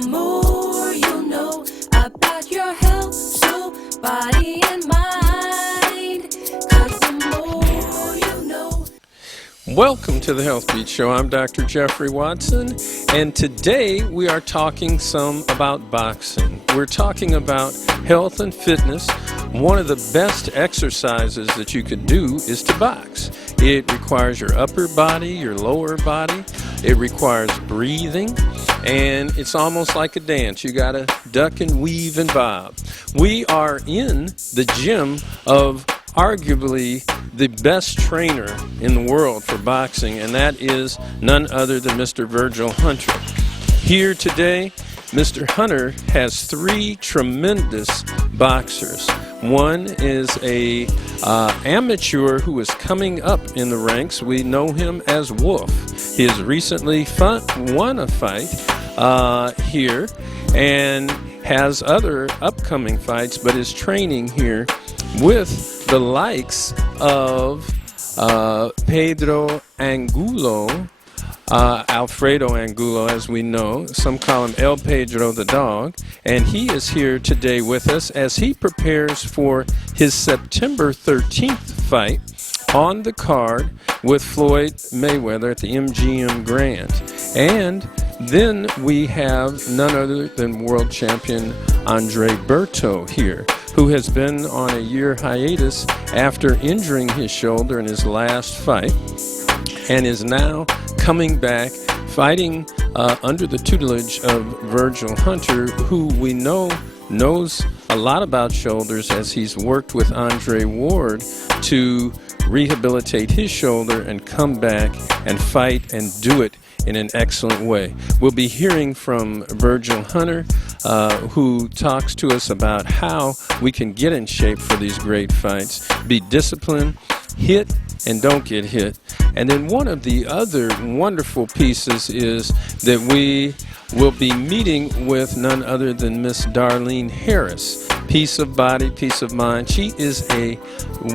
the more you know about your health, so body and mind. 'Cause the more you know. Welcome to the Healthbeat Show. I'm Dr. Jeffrey Watson, and today we are talking some about boxing. We're talking about health and fitness. One of the best exercises that you could do is to box. It requires your upper body, your lower body. It requires breathing, and it's almost like a dance. You gotta duck and weave and bob. We are in the gym of arguably the best trainer in the world for boxing, and that is none other than Mr. Virgil Hunter. Here today, Mr. Hunter has three tremendous boxers. One is a amateur who is coming up in the ranks. We know him as Wolf. He has recently won a fight here and has other upcoming fights, but is training here with the likes of Pedro Angulo, Alfredo Angulo, as we know. Some call him El Pedro the dog. And he is here today with us as he prepares for his September 13th fight on the card with Floyd Mayweather at the MGM Grand. And then we have none other than world champion Andre Berto here, who has been on a year hiatus after injuring his shoulder in his last fight and is now coming back fighting under the tutelage of Virgil Hunter, who we know knows a lot about shoulders as he's worked with Andre Ward to rehabilitate his shoulder and come back and fight and do it in an excellent way. We'll be hearing from Virgil Hunter, who talks to us about how we can get in shape for these great fights, be disciplined, hit and don't get hit. And then one of the other wonderful pieces is that we will be meeting with none other than Miss Darlene Harris. Peace of body, peace of mind. She is a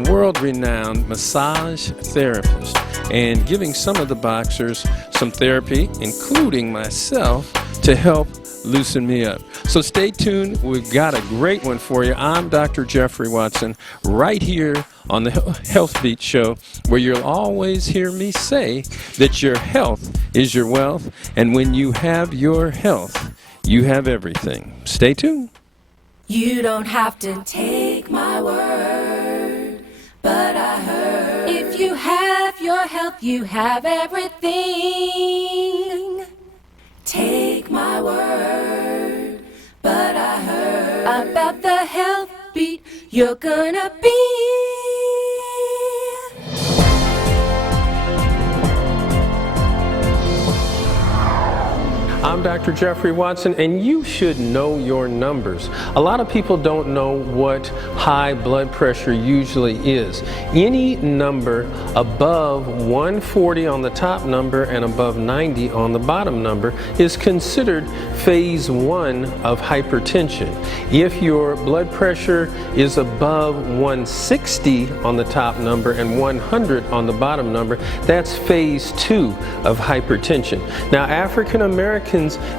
world-renowned massage therapist and giving some of the boxers some therapy, including myself, to help loosen me up. So stay tuned. We've got a great one for you. I'm Dr. Jeffrey Watson, right here on the Healthbeat Show, where you'll always hear me say that your health is your wealth, and when you have your health, you have everything. Stay tuned. You don't have to take my word, but I heard if you have your health, you have everything. Take my word, but I heard about the health beat you're gonna be. I'm Dr. Jeffrey Watson, and you should know your numbers. A lot of people don't know what high blood pressure usually is. Any number above 140 on the top number and above 90 on the bottom number is considered phase 1 of hypertension. If your blood pressure is above 160 on the top number and 100 on the bottom number, that's phase 2 of hypertension. Now, African Americans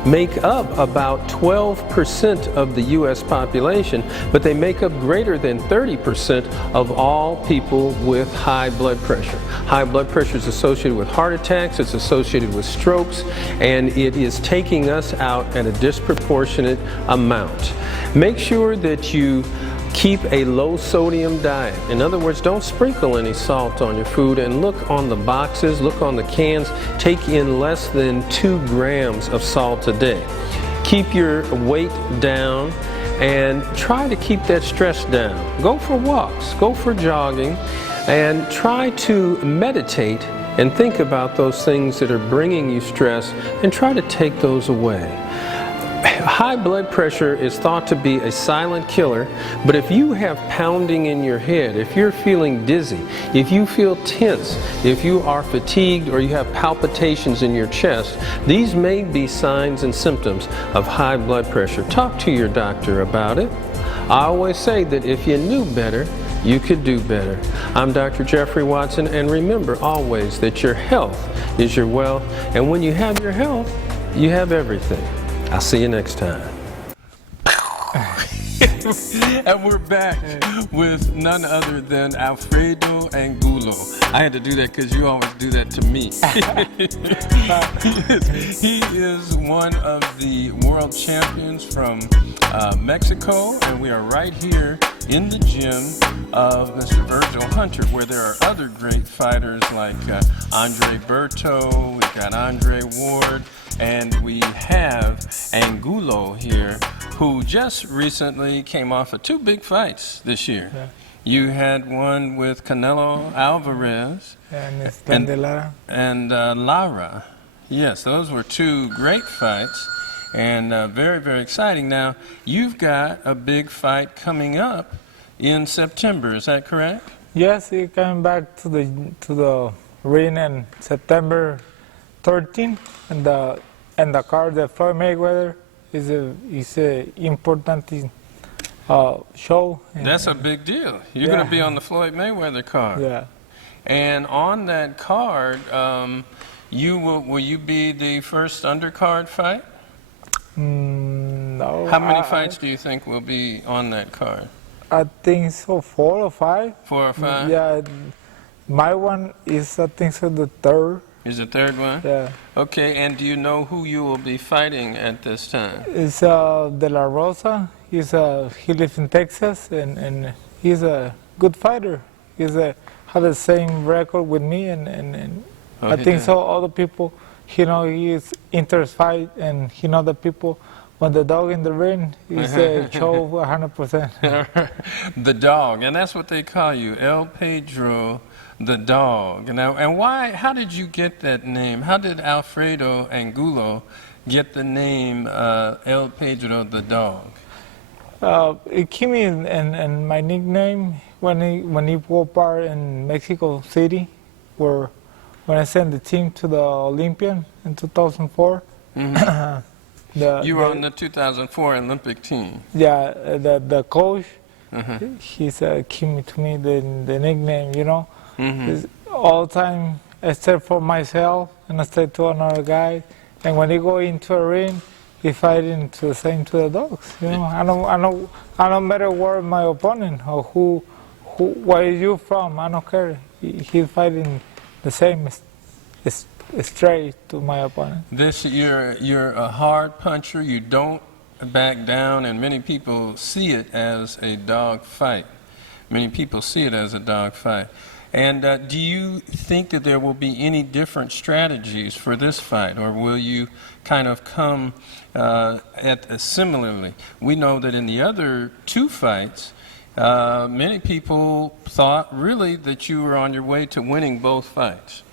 make up about 12% of the U.S. population, but they make up greater than 30% of all people with high blood pressure. High blood pressure is associated with heart attacks, it's associated with strokes, and it is taking us out at a disproportionate amount. Make sure that you keep a low sodium diet. In other words, don't sprinkle any salt on your food, and look on the boxes, look on the cans, take in less than 2 grams of salt a day. Keep your weight down and try to keep that stress down. Go for walks, go for jogging, and try to meditate and think about those things that are bringing you stress and try to take those away. High blood pressure is thought to be a silent killer, but if you have pounding in your head, if you're feeling dizzy, if you feel tense, if you are fatigued or you have palpitations in your chest, these may be signs and symptoms of high blood pressure. Talk to your doctor about it. I always say that if you knew better, you could do better. I'm Dr. Jeffrey Watson, and remember always that your health is your wealth, and when you have your health, you have everything. I'll see you next time. And we're back with none other than Alfredo Angulo. I had to do that because you always do that to me. He is one of the world champions from Mexico, and we are right here in the gym of Mr. Virgil Hunter, where there are other great fighters like Andre Berto, we've got Andre Ward, and we have Angulo here, who just recently came off of 2 big fights this year. Yeah. You had one with Canelo Alvarez And it's and, Lara. and Lara. Yes, those were 2 great fights and very, very exciting. Now, you've got a big fight coming up in September, is that correct? Yes, he came back to the ring in September 13th, and the card that Floyd Mayweather is a important show. That's a big deal. You're going to be on the Floyd Mayweather card. Yeah. And on that card, will you be the first undercard fight? No. How many fights do you think will be on that card? I think so, 4 or 5. 4 or 5? Yeah. My one is, I think so, the 3rd. Is the 3rd one? Yeah. Okay, and do you know who you will be fighting at this time? It's De La Rosa. He lives in Texas, and he's a good fighter. Have the same record with me, and Oh, I he think did. so. Other people, he is interest fight, and the people when the dog in the ring is show 100%. The dog, and that's what they call you, El Pedro, the dog. Now, and why? How did you get that name? How did Alfredo Angulo get the name El Pedro, the dog? It came in my nickname when he wore part in Mexico City, when I sent the team to the Olympian in 2004. Mm-hmm. You were on the 2004 Olympic team. Yeah, the coach, Uh-huh. he's gave to me the nickname, Mm-hmm. It's all the time, except for myself, and I said to another guy, and when he go into a ring, he fighting to the same to the dogs. I don't matter where my opponent or where you from. I don't care. He's fighting the same, straight to my opponent. You're a hard puncher. You don't back down, and many people see it as a dog fight. Many people see it as a dog fight. And do you think that there will be any different strategies for this fight, or will you kind of come similarly? We know that in the other 2 fights, many people thought really that you were on your way to winning both fights.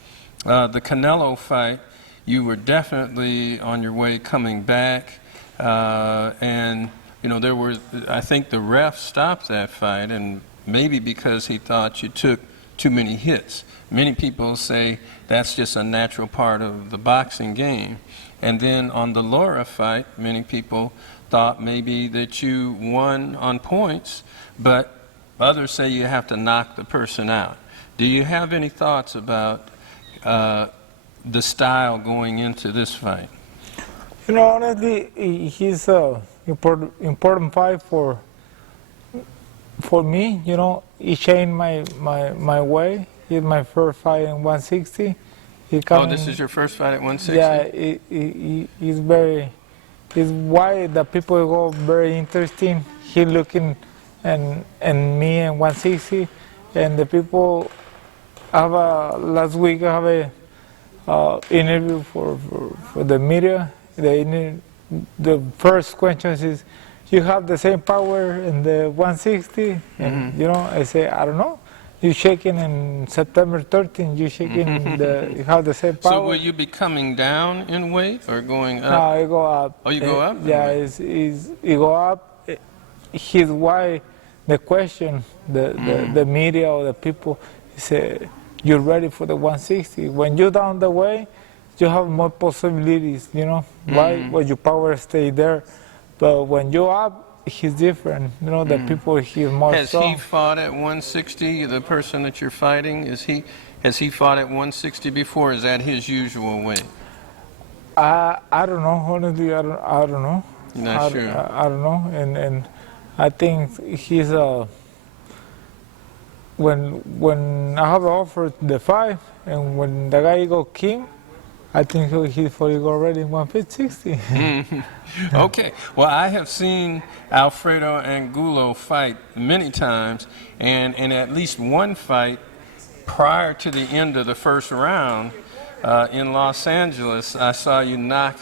The Canelo fight, you were definitely on your way coming back, and I think the ref stopped that fight, and maybe because he thought you took too many hits. Many people say that's just a natural part of the boxing game. And then on the Lara fight, many people thought maybe that you won on points, but others say you have to knock the person out. Do you have any thoughts about the style going into this fight? Honestly, he's a important fight for me. He changed my way. He's my first fight in 160. This is your first fight at 160? Yeah, he's why the people go very interesting. He looking and me in 160, and the people have last week I have a interview for the media. The first question is, you have the same power in the 160, and Mm-hmm. I say, I don't know. You shaking in September 13th. You shaking you have the same power. So will you be coming down in weight or going up? No, I go up. Oh, you go up? Yeah, you go up. He's why the question, the media or the people say, you're ready for the 160. When you're down the way, you have more possibilities. Why? Well, your power stay there. But when you're up, he's different. The people, he's more strong. Has he fought at 160, the person that you're fighting? Has he fought at 160 before? Is that his usual weight? I don't know. Honestly, I don't know. You're not sure. I don't know. And I think he's when I have offered the 5, and when the guy go king, I think he's probably already in 160. Okay. Well, I have seen Alfredo Angulo fight many times, and in at least one fight prior to the end of the first round in Los Angeles, I saw you knock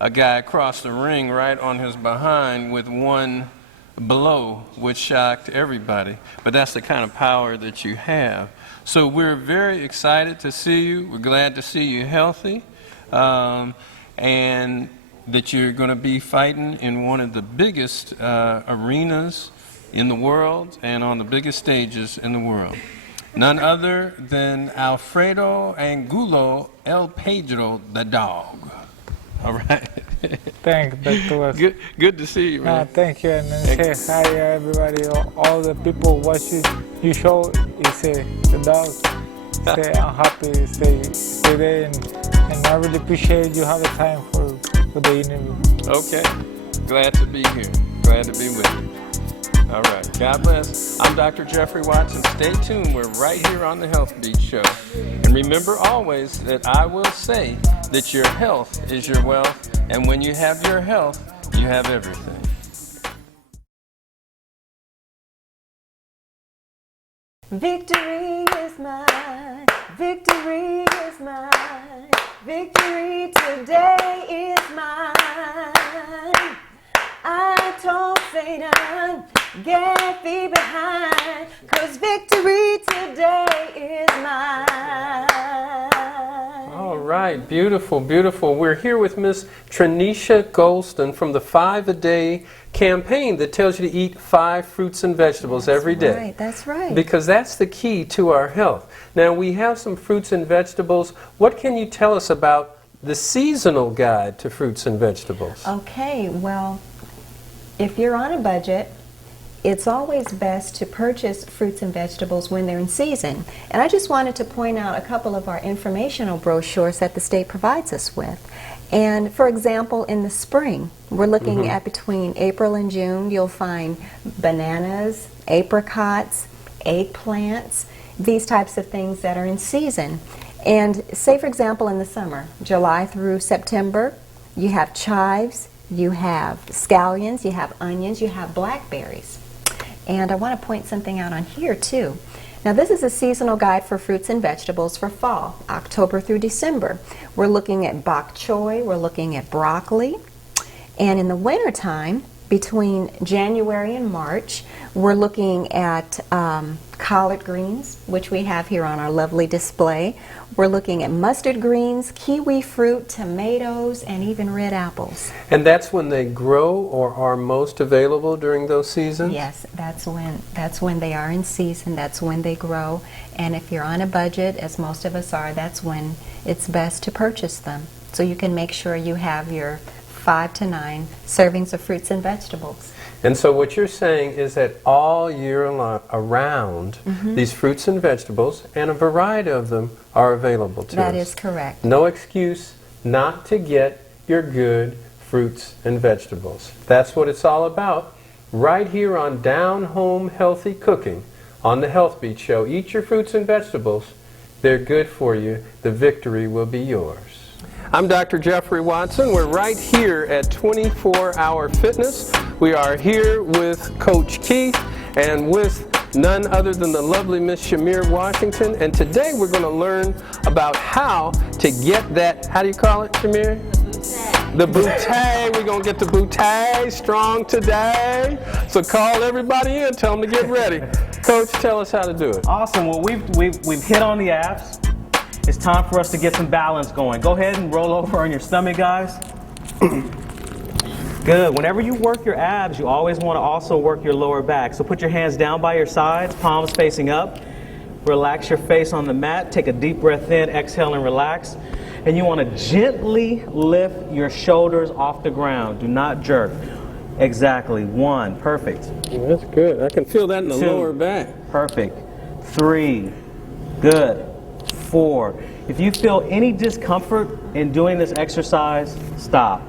a guy across the ring right on his behind with one blow, which shocked everybody. But that's the kind of power that you have. So we're very excited to see you. We're glad to see you healthy, and that you're going to be fighting in one of the biggest arenas in the world and on the biggest stages in the world. None other than Alfredo Angulo El Pedro, the dog. All right. Thank Dr. West. Good to see you, man. Thank you, and then say hi everybody, all the people watching you show. You say the dog. Say I'm happy to stay there, and I really appreciate you have the time for the interview. Okay. Glad to be here. Glad to be with you. All right. God bless. I'm Dr. Jeffrey Watson. Stay tuned. We're right here on the Healthbeat Show. And remember always that I will say that your health is your wealth, and when you have your health, you have everything. Victory is mine, victory is mine, victory today is mine. I told Satan, get thee behind, 'cause victory today is mine. All right, beautiful, beautiful. We're here with Miss Tranisha Golston from the 5 a Day campaign that tells you to eat 5 fruits and vegetables every day. Right, that's right. Because that's the key to our health. Now, we have some fruits and vegetables. What can you tell us about the seasonal guide to fruits and vegetables? Okay, well, if you're on a budget, it's always best to purchase fruits and vegetables when they're in season. And I just wanted to point out a couple of our informational brochures that the state provides us with. And for example, in the spring, we're looking at between April and June, you'll find bananas, apricots, eggplants, these types of things that are in season. And say for example in the summer, July through September, you have chives, you have scallions, you have onions, you have blackberries. And I want to point something out on here too. Now this is a seasonal guide for fruits and vegetables for fall, October through December. We're looking at bok choy, we're looking at broccoli, and in the wintertime, between January and March, we're looking at collard greens, which we have here on our lovely display. We're looking at mustard greens, kiwi fruit, tomatoes, and even red apples. And that's when they grow or are most available during those seasons? Yes, that's when they are in season, that's when they grow. And if you're on a budget, as most of us are, that's when it's best to purchase them. So you can make sure you have your 5 to 9 servings of fruits and vegetables. And so what you're saying is that all year around, these fruits and vegetables, and a variety of them, are available to us. That is correct. No excuse not to get your good fruits and vegetables. That's what it's all about. Right here on Down Home Healthy Cooking on the Healthbeat Show. Eat your fruits and vegetables. They're good for you. The victory will be yours. I'm Dr. Jeffrey Watson. We're right here at 24 Hour Fitness. We are here with Coach Keith and with none other than the lovely Miss Shamir Washington. And today we're going to learn about how to get that, how do you call it, Shamir? The bootay. We're going to get the bootay strong today. So call everybody in, tell them to get ready. Coach, tell us how to do it. Awesome. Well, we've hit on the abs. It's time for us to get some balance going. Go ahead and roll over on your stomach, guys. Good. Whenever you work your abs, you always want to also work your lower back. So put your hands down by your sides, palms facing up. Relax your face on the mat. Take a deep breath in, exhale and relax. And you want to gently lift your shoulders off the ground. Do not jerk. Exactly. 1. Perfect. That's good. I can feel that in the 2. lower back. Perfect. 3. Good. 4. If you feel any discomfort In doing this exercise, stop.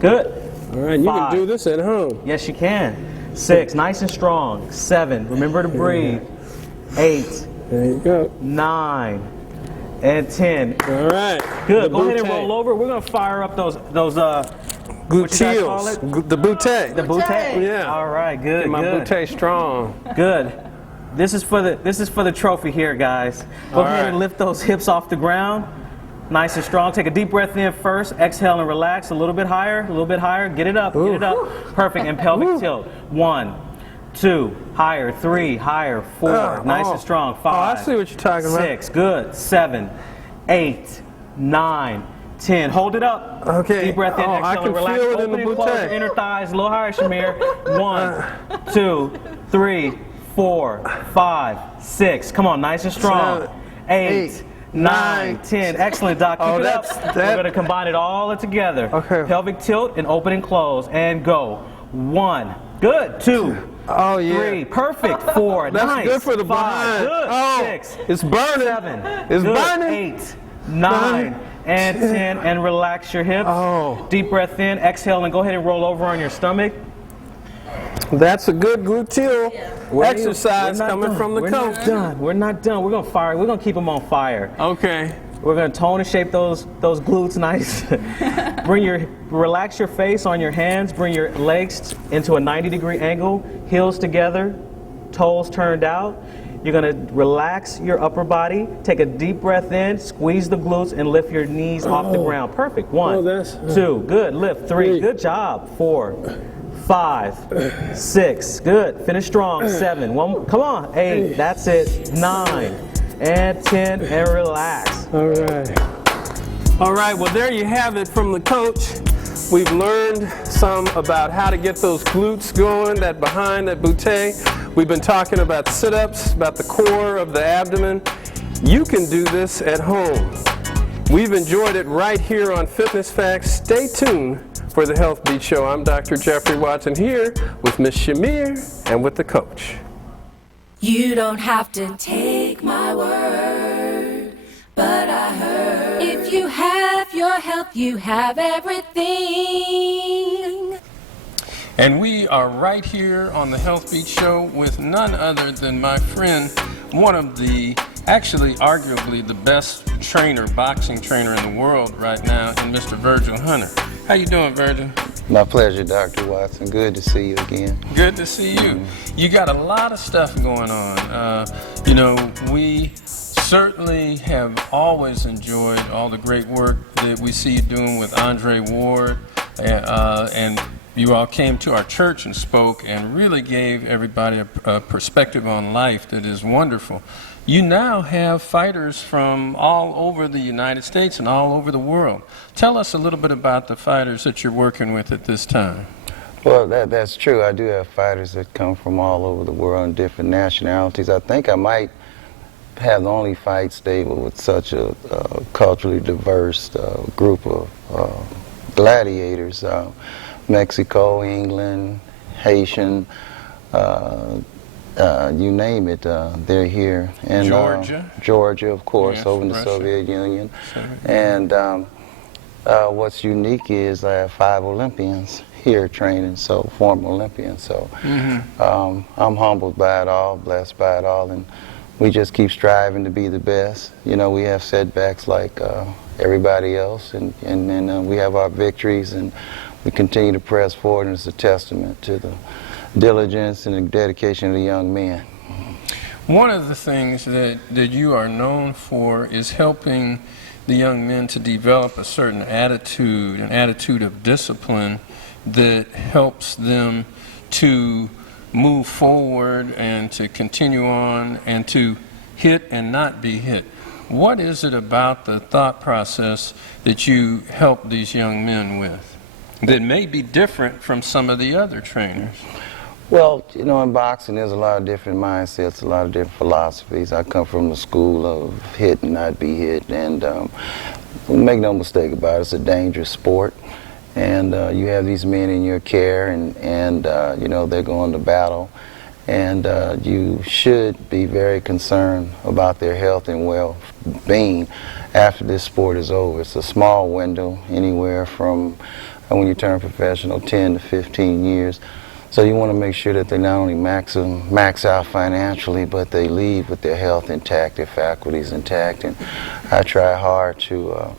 Good. All right, you 5. can do this at home. Yes, you can. 6, nice and strong. 7, remember to breathe. 8, There you go. 9, and 10. All right. Good. The Go ahead and bootay. roll over. We're gonna fire up those what you guys call it? Gluteals. The bootay. The bootay. Yeah. All right. Good. Get my good. bootay strong. Good. This is for the trophy here, guys. Go All ahead right. and lift those hips off the ground. Nice and strong. Take a deep breath in first. Exhale and relax. A little bit higher. A little bit higher. Get it up. Get it up. Perfect. And pelvic tilt. 1, 2, higher. 3, higher. 4. Nice and strong. 5. I see what you're talking about. 6. Good. 7, 8, 9, 10. Hold it up. Okay. Deep breath in. I Exhale can and relax. feel it in Open the and close bootay. your inner thighs. A little higher, Shamir. 1, 2, 3, 4, 5, 6. Come on, nice and strong. 7, 8, 9, 10. Excellent, Doc. Keep it up. that's- We're going to combine it all together. Okay. Pelvic tilt and open and close. And go. 1. Good. 2. Oh, yeah. 3. Perfect. 4. That's nice. good for the 5. behind. Good. Oh, 6. it's burning. 7. It's Good. burning. 8, 9, and 10. And relax your hips. Oh. Deep breath in. Exhale and go ahead and roll over on your stomach. That's a good gluteal exercise We're not coming done. from the We're coach. not done. We're not done. We're gonna fire. We're gonna keep them on fire. Okay. We're gonna tone and shape those glutes nice. Relax your face on your hands. Bring your legs into a 90-degree angle. Heels together, toes turned out. You're gonna relax your upper body. Take a deep breath in. Squeeze the glutes and lift your knees off the ground. Perfect. 1, that's- 2. Good. Lift. 3. Good job. 4. 5, 6, good. Finish strong. 7, 1, come on. 8, that's it. 9, and 10, and relax. All right. All right, well, there you have it from the coach. We've learned some about how to get those glutes going, that behind, that butte. We've been talking about sit-ups, about the core of the abdomen. You can do this at home. We've enjoyed it right here on Fitness Facts. Stay tuned for the Healthbeat Show. I'm Dr. Jeffrey Watson here with Miss Shamir and with the coach. You don't have to take my word, but I heard if you have your health, you have everything. And we are right here on the Healthbeat Show with none other than my friend, one of the, actually arguably the best trainer, boxing trainer in the world right now, and Mr. Virgil Hunter. How you doing, Virgil? My pleasure, Dr. Watson. Good to see you again. Good to see you. You got a lot of stuff going on. We certainly have always enjoyed all the great work that we see you doing with Andre Ward, and you all came to our church and spoke and really gave everybody a perspective on life that is wonderful. You now have fighters from all over the United States and all over the world. Tell us a little bit about the fighters that you're working with at this time. Well, that's true. I do have fighters that come from all over the world and different nationalities. I think I might have the only fight stable with such a culturally diverse group of gladiators. Mexico, England, Haitian, you name it, they're here. And Georgia. Georgia, of course, Yes, over in the Russia. Soviet Union. And what's unique is I have 5 Olympians here training, so former Olympians. So I'm humbled by it all, blessed by it all, and we just keep striving to be the best. You know, we have setbacks like everybody else, and then we have our victories, and we continue to press forward, and it's a testament to the diligence and the dedication of the young men. One of the things that you are known for is helping the young men to develop a certain attitude, an attitude of discipline that helps them to move forward and to continue on and to hit and not be hit. What is it about the thought process that you help these young men with that may be different from some of the other trainers? Well, you know, in boxing, there's a lot of different mindsets, a lot of different philosophies. I come from the school of hit and not be hit, and make no mistake about it, it's a dangerous sport. And you have these men in your care, and you know, they're going to battle. and you should be very concerned about their health and well-being after this sport is over. It's a small window, anywhere from when you turn professional, 10 to 15 years. So you want to make sure that they not only max out financially, but they leave with their health intact, their faculties intact. And I try hard to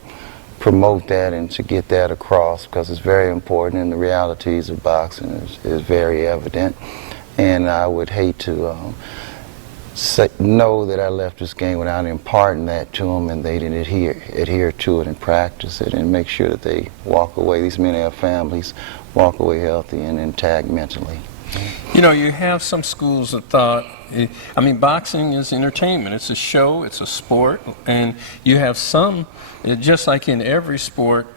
promote that and to get that across, because it's very important, and the realities of boxing is very evident. And I would hate to know that I left this game without imparting that to them, and they didn't adhere to it and practice it, and make sure that they walk away. These men have families, walk away healthy and intact mentally. You know, you have some schools that thought, I mean, boxing is entertainment. It's a show, it's a sport, and you have some, just like in every sport,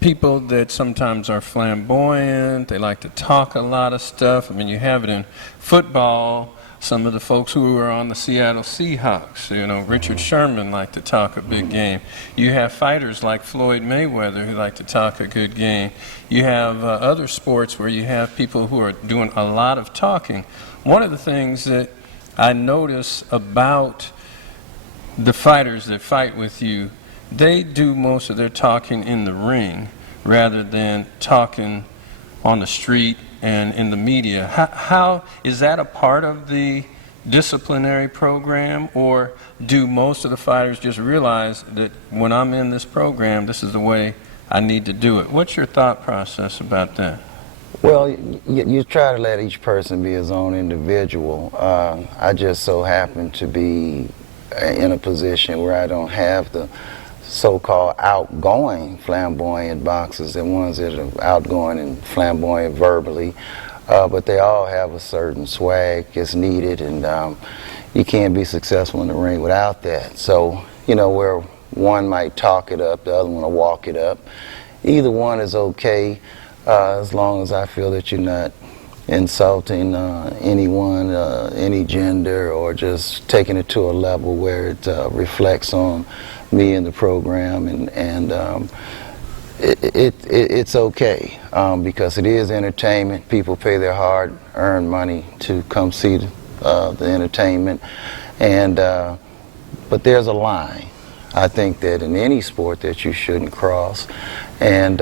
people that sometimes are flamboyant, they like to talk a lot of stuff. I mean, you have it in football. Some of the folks who were on the Seattle Seahawks, you know, Richard Sherman liked to talk a big game. You have fighters like Floyd Mayweather who like to talk a good game. You have other sports where you have people who are doing a lot of talking. One of the things that I notice about the fighters that fight with you, they do most of their talking in the ring rather than talking on the street and in the media. How is that a part of the disciplinary program, or do most of the fighters just realize that when I'm in this program, this is the way I need to do it? What's your thought process about that? Well, you try to let each person be his own individual. I just so happen to be in a position where I don't have the so-called outgoing flamboyant boxers, and ones that are outgoing and flamboyant verbally, but they all have a certain swag that's needed, and you can't be successful in the ring without that. So, you know, where one might talk it up, the other one will walk it up. Either one is okay, as long as I feel that you're not insulting anyone, any gender, or just taking it to a level where it reflects on me in the program, and it's okay, because it is entertainment. People pay their hard-earned money to come see the entertainment, and but there's a line, I think, that in any sport that you shouldn't cross, and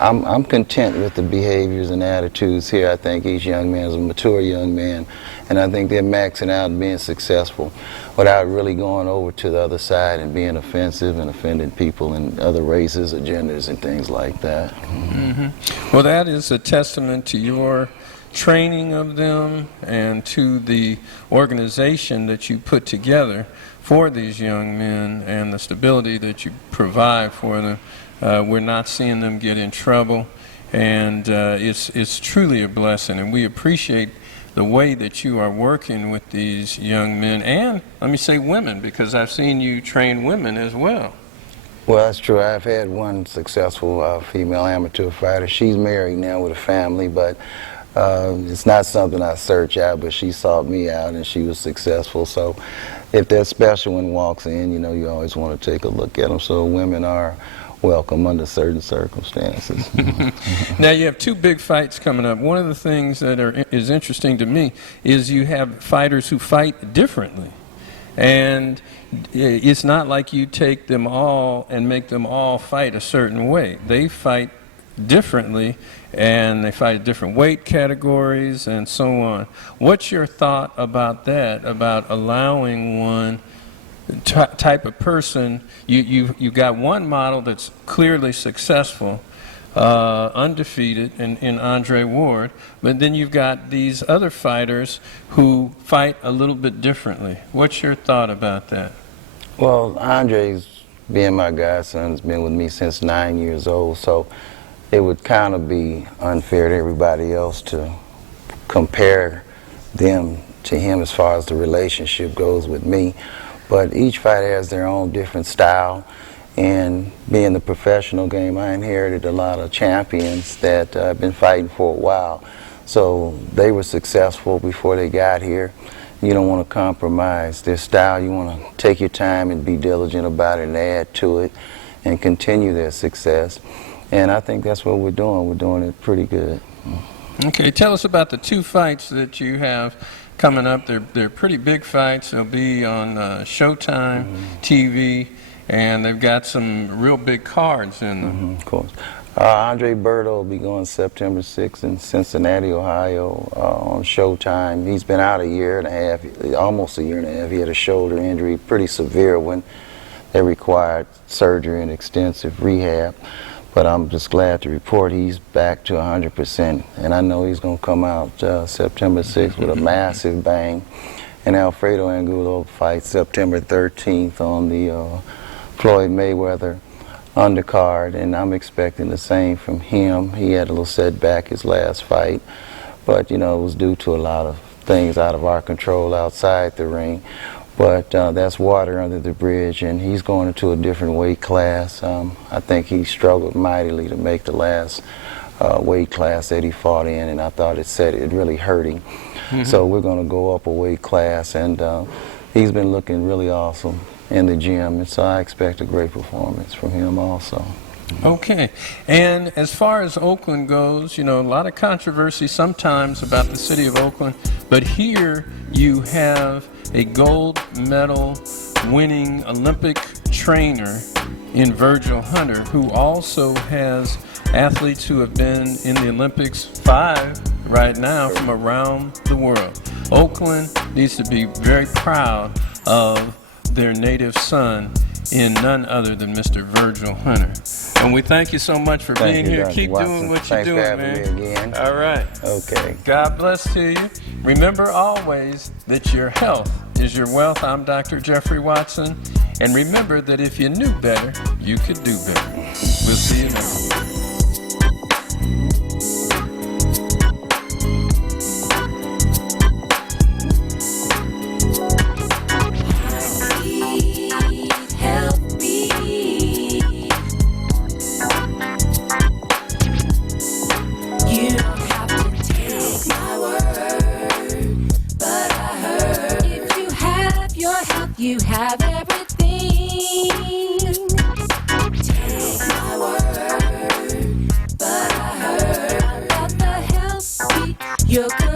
I'm content with the behaviors and attitudes here. I think each young man is a mature young man, and I think they're maxing out and being successful without really going over to the other side and being offensive and offending people in other races or genders and things like that. Mm-hmm. Well, that is a testament to your training of them and to the organization that you put together for these young men and the stability that you provide for them. We're not seeing them get in trouble, and it's truly a blessing, and we appreciate the way that you are working with these young men, and let me say women, because I've seen you train women as well. Well, that's true. I've had one successful female amateur fighter. She's married now with a family, but it's not something I search out, but she sought me out and she was successful. So if that special one walks in, you know, you always want to take a look at them. So women are welcome under certain circumstances. Now you have two big fights coming up. One of the things that is interesting to me is you have fighters who fight differently, and it's not like you take them all and make them all fight a certain way. They fight differently, and they fight different weight categories and so on. What's your thought about that, about allowing one type of person? You got one model that's clearly successful, undefeated in Andre Ward, but then you've got these other fighters who fight a little bit differently. What's your thought about that? Well, Andre's, being my godson, has been with me since 9 years old, so it would kind of be unfair to everybody else to compare them to him as far as the relationship goes with me. But each fighter has their own different style, and being the professional game, I inherited a lot of champions that I've been fighting for a while. So they were successful before they got here. You don't want to compromise their style. You want to take your time and be diligent about it and add to it and continue their success. And I think that's what we're doing. We're doing it pretty good. Okay, tell us about the 2 fights that you have coming up. They're pretty big fights. They'll be on Showtime TV, and they've got some real big cards in them. Of course. Andre Berto will be going September 6th in Cincinnati, Ohio, on Showtime. He's been out a year and a half, almost a year and a half. He had a shoulder injury, pretty severe one that required surgery and extensive rehab. But I'm just glad to report he's back to 100%, and I know he's going to come out September 6th with a massive bang. And Alfredo Angulo fights September 13th on the Floyd Mayweather undercard, and I'm expecting the same from him. He had a little setback his last fight, but you know, it was due to a lot of things out of our control outside the ring. But that's water under the bridge, and he's going into a different weight class. I think he struggled mightily to make the last weight class that he fought in, and I thought it really hurt him. So we're going to go up a weight class, and he's been looking really awesome in the gym, and so I expect a great performance from him also. Okay, and as far as Oakland goes, you know, a lot of controversy sometimes about the city of Oakland, but here you have a gold medal winning Olympic trainer in Virgil Hunter, who also has athletes who have been in the Olympics, 5 right now, from around the world. Oakland needs to be very proud of their native son in none other than Mr. Virgil Hunter. And we thank you so much for being here. Dr. Keep Watson. doing what Thanks you're for doing, having man. me again. All right. Okay. God bless to you. Remember always that your health is your wealth. I'm Dr. Jeffrey Watson. And remember that if you knew better, you could do better. We'll see you next time. You have everything. Take my word, but I heard about the Healthbeat. You're good.